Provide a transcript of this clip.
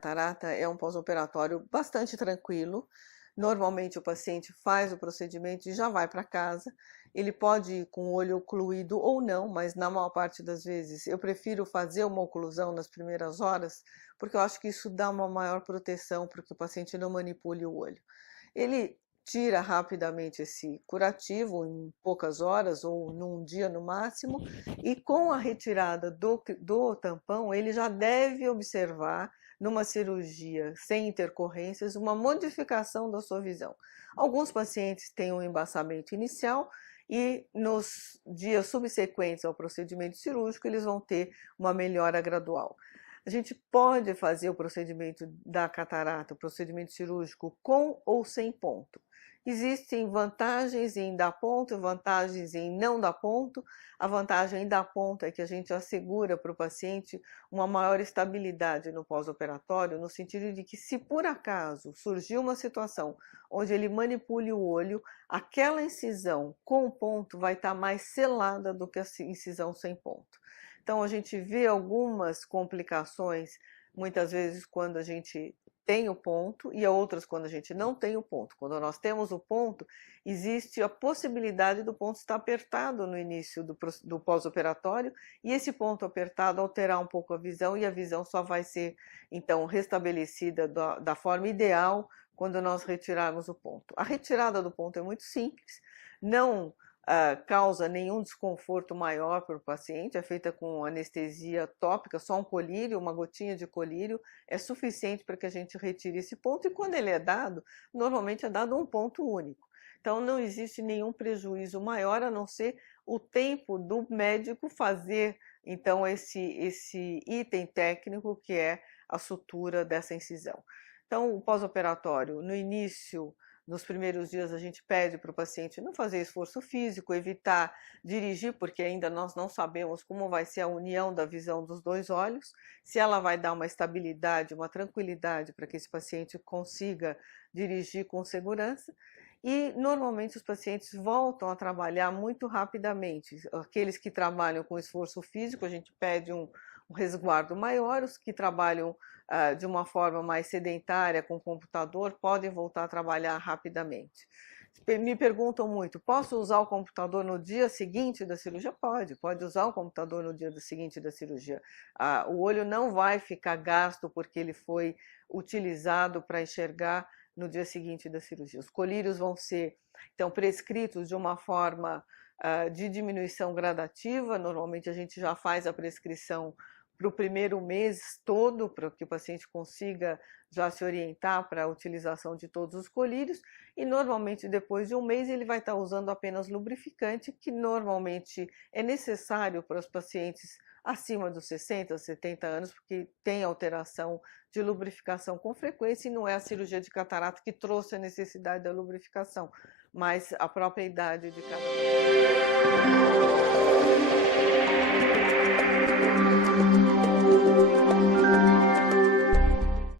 catarata é um pós-operatório bastante tranquilo. Normalmente o paciente faz o procedimento e já vai para casa. Ele pode ir com o olho ocluído ou não, mas na maior parte das vezes eu prefiro fazer uma oclusão nas primeiras horas, porque eu acho que isso dá uma maior proteção para que o paciente não manipule o olho. Ele tira rapidamente esse curativo em poucas horas ou num dia no máximo, e com a retirada do tampão ele já deve observar numa cirurgia sem intercorrências uma modificação da sua visão. Alguns pacientes têm um embaçamento inicial e nos dias subsequentes ao procedimento cirúrgico eles vão ter uma melhora gradual. A gente pode fazer o procedimento da catarata, o procedimento cirúrgico com ou sem ponto. Existem vantagens em dar ponto, vantagens em não dar ponto. A vantagem em dar ponto é que a gente assegura para o paciente uma maior estabilidade no pós-operatório, no sentido de que, se por acaso surgir uma situação onde ele manipule o olho, aquela incisão com ponto vai estar mais selada do que a incisão sem ponto. Então a gente vê algumas complicações, muitas vezes quando a gente tem o ponto, e outras quando a gente não tem o ponto. Quando nós temos o ponto, existe a possibilidade do ponto estar apertado no início do pós-operatório, e esse ponto apertado alterar um pouco a visão, e a visão só vai ser, então, restabelecida da forma ideal quando nós retirarmos o ponto. A retirada do ponto é muito simples, não causa nenhum desconforto maior para o paciente, é feita com anestesia tópica, só um colírio, uma gotinha de colírio é suficiente para que a gente retire esse ponto, e quando ele é dado, normalmente é dado um ponto único. Então não existe nenhum prejuízo maior, a não ser o tempo do médico fazer então esse item técnico que é a sutura dessa incisão. Então o pós-operatório, no início, nos primeiros dias a gente pede para o paciente não fazer esforço físico, evitar dirigir, porque ainda nós não sabemos como vai ser a união da visão dos dois olhos, se ela vai dar uma estabilidade, uma tranquilidade para que esse paciente consiga dirigir com segurança. E normalmente os pacientes voltam a trabalhar muito rapidamente. Aqueles que trabalham com esforço físico, a gente pede um resguardo maior. Os que trabalham de uma forma mais sedentária com computador podem voltar a trabalhar rapidamente. Me perguntam muito, posso usar o computador no dia seguinte da cirurgia? Pode usar o computador no dia seguinte da cirurgia. O olho não vai ficar gasto porque ele foi utilizado para enxergar no dia seguinte da cirurgia. Os colírios vão ser, então, prescritos de uma forma de diminuição gradativa. Normalmente a gente já faz a prescrição para o primeiro mês todo, para que o paciente consiga já se orientar para a utilização de todos os colírios, e normalmente depois de um mês ele vai estar usando apenas lubrificante, que normalmente é necessário para os pacientes acima dos 60, 70 anos, porque tem alteração de lubrificação com frequência, e não é a cirurgia de catarata que trouxe a necessidade da lubrificação, mas a própria idade de cada um.